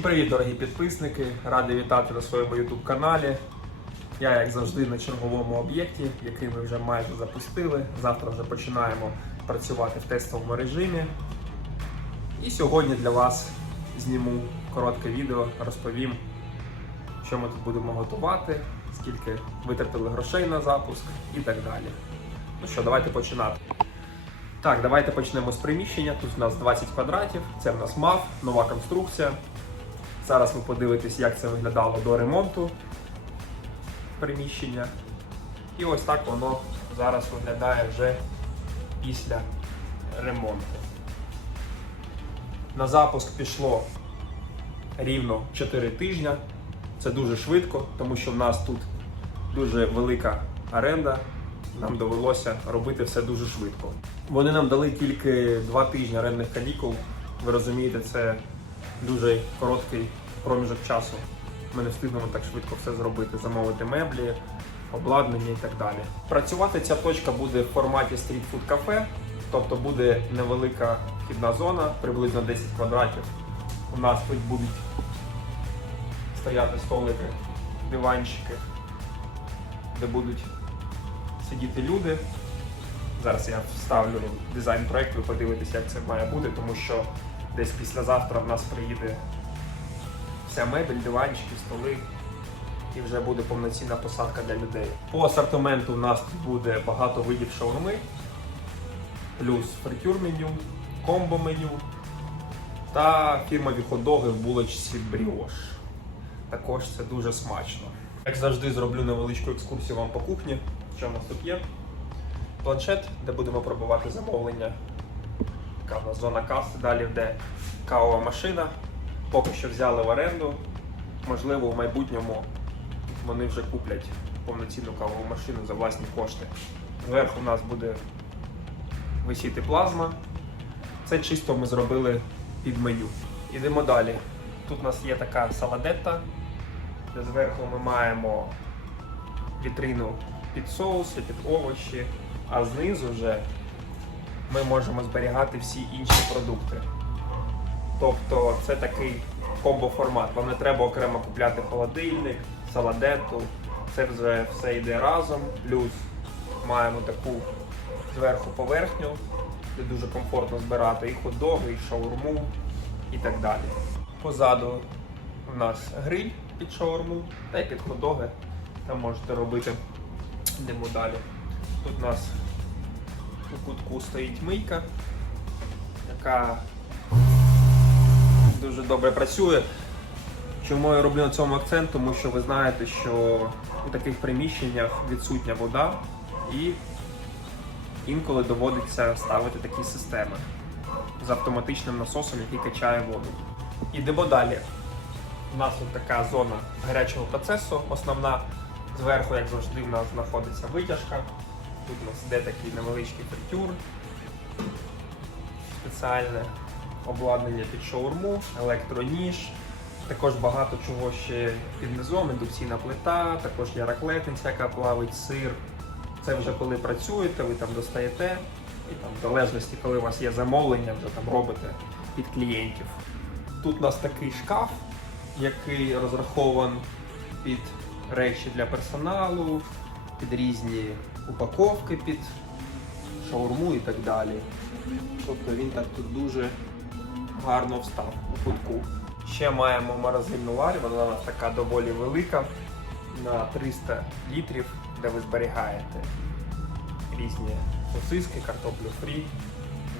Всім привіт, дорогі підписники! Радий вітати на своєму YouTube каналі. Я, як завжди, на черговому об'єкті, який ми вже майже запустили. Завтра вже починаємо працювати в тестовому режимі. І сьогодні для вас зніму коротке відео, розповім, що ми тут будемо готувати, скільки витратили грошей на запуск і так далі. Ну що, давайте починати. Так, давайте почнемо з приміщення. Тут у нас 20 квадратів, це в нас МАФ, нова конструкція. Зараз ви подивитесь, як це виглядало до ремонту приміщення. І ось так воно зараз виглядає вже після ремонту. На запуск пішло рівно 4 тижні. Це дуже швидко, тому що в нас тут дуже велика оренда. Нам довелося робити все дуже швидко. Вони нам дали тільки 2 тижні орендних канікул. Ви розумієте, це дуже короткий проміжок часу. Ми не встигнемо так швидко все зробити, замовити меблі, обладнання і так далі. Працювати ця точка буде в форматі стрітфуд кафе, тобто буде невелика вхідна зона, приблизно 10 квадратів. У нас тут будуть стояти столики, диванчики, де будуть сидіти люди. Зараз я вставлю дизайн проєкту, ви подивитесь, як це має бути, тому що десь післязавтра в нас приїде вся мебель, диванчики, столи, і вже буде повноцінна посадка для людей. По асортименту у нас тут буде багато видів шаурми, плюс фритюр меню, комбо меню та фірмові хот-доги в булочці бріош. Також це дуже смачно. Як завжди, зроблю невеличку екскурсію вам по кухні. Що в нас тут є? Планшет, де будемо пробувати замовлення. Така в нас зона каси, далі йде кавова машина. Поки що взяли в оренду. Можливо, в майбутньому вони вже куплять повноцінну кавову машину за власні кошти. Зверху у нас буде висіти плазма. Це чисто ми зробили під меню. Ідемо далі. Тут у нас є така саладетта, де зверху ми маємо вітрину під соуси, під овочі, а знизу вже ми можемо зберігати всі інші продукти. Тобто це такий комбо-формат. Вам не треба окремо купляти холодильник, саладету. Це вже все йде разом. Плюс маємо таку зверху поверхню, де дуже комфортно збирати і хот-доги, і шаурму, і так далі. Позаду у нас гриль під шаурму та й під хот-доги. Там можете робити. Йдемо далі. Тут у нас у кутку стоїть мийка, яка дуже добре працює. Чому я роблю на цьому акцент? Тому що ви знаєте, що у таких приміщеннях відсутня вода і інколи доводиться ставити такі системи з автоматичним насосом, який качає воду. Ідемо далі. У нас тут така зона гарячого процесу. Основна зверху, як завжди, у нас знаходиться витяжка. Тут у нас йде такий невеличкий фритюр, спеціальне обладнання під шаурму, електроніж. Також багато чого ще під низом, індукційна плита, також є раклетниця, яка плавить сир. Це вже коли працюєте, ви там достаєте, і там в залежності, коли у вас є замовлення, вже там робите під клієнтів. Тут у нас такий шкаф, який розрахований під речі для персоналу, під різні упаковки під шаурму і так далі. Тобто він так тут дуже гарно встав у кутку. Ще маємо морозильну ларь, вона у нас така доволі велика на 300 літрів, де ви зберігаєте різні сосиски, картоплю фрі,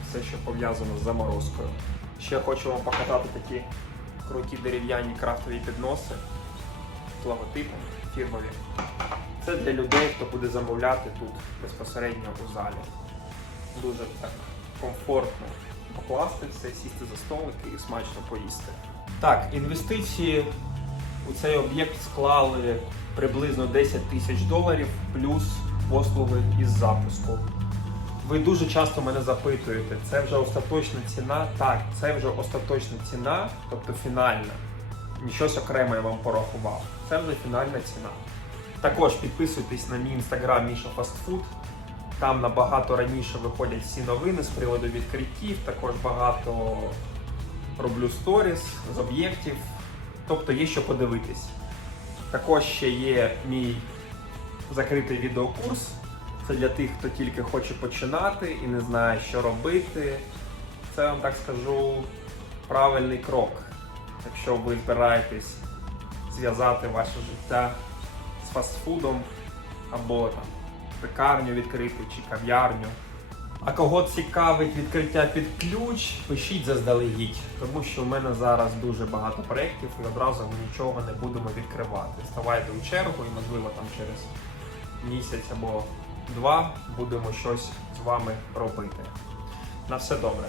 все, що пов'язано з заморозкою. Ще хочу вам показати такі круті дерев'яні крафтові підноси з логотипом фірмові. Це для людей, хто буде замовляти тут безпосередньо у залі. Дуже так комфортно покласти все, сісти за столики і смачно поїсти. Так, інвестиції у цей об'єкт склали приблизно 10 тисяч доларів плюс послуги із запуску. Ви дуже часто мене запитуєте, це вже остаточна ціна? Так, це вже остаточна ціна, тобто фінальна. Нічось окреме я вам порахував. Це вже фінальна ціна. Також підписуйтесь на мій інстаграм Міша Фастфуд. Там набагато раніше виходять всі новини з приводу відкриттів. Також багато роблю сторіс з об'єктів, Тобто є що подивитись. Також ще є мій закритий відеокурс. Це для тих, хто тільки хоче починати і не знає, що робити. Це вам так скажу правильний крок. Якщо ви збираєтесь зв'язати ваше життя з фастфудом або там пекарню відкрити чи кав'ярню. А кого цікавить відкриття під ключ, пишіть заздалегідь, тому що в мене зараз дуже багато проєктів і одразу ми нічого не будемо відкривати. Ставайте у чергу і, можливо, там через місяць або два будемо щось з вами робити. На все добре.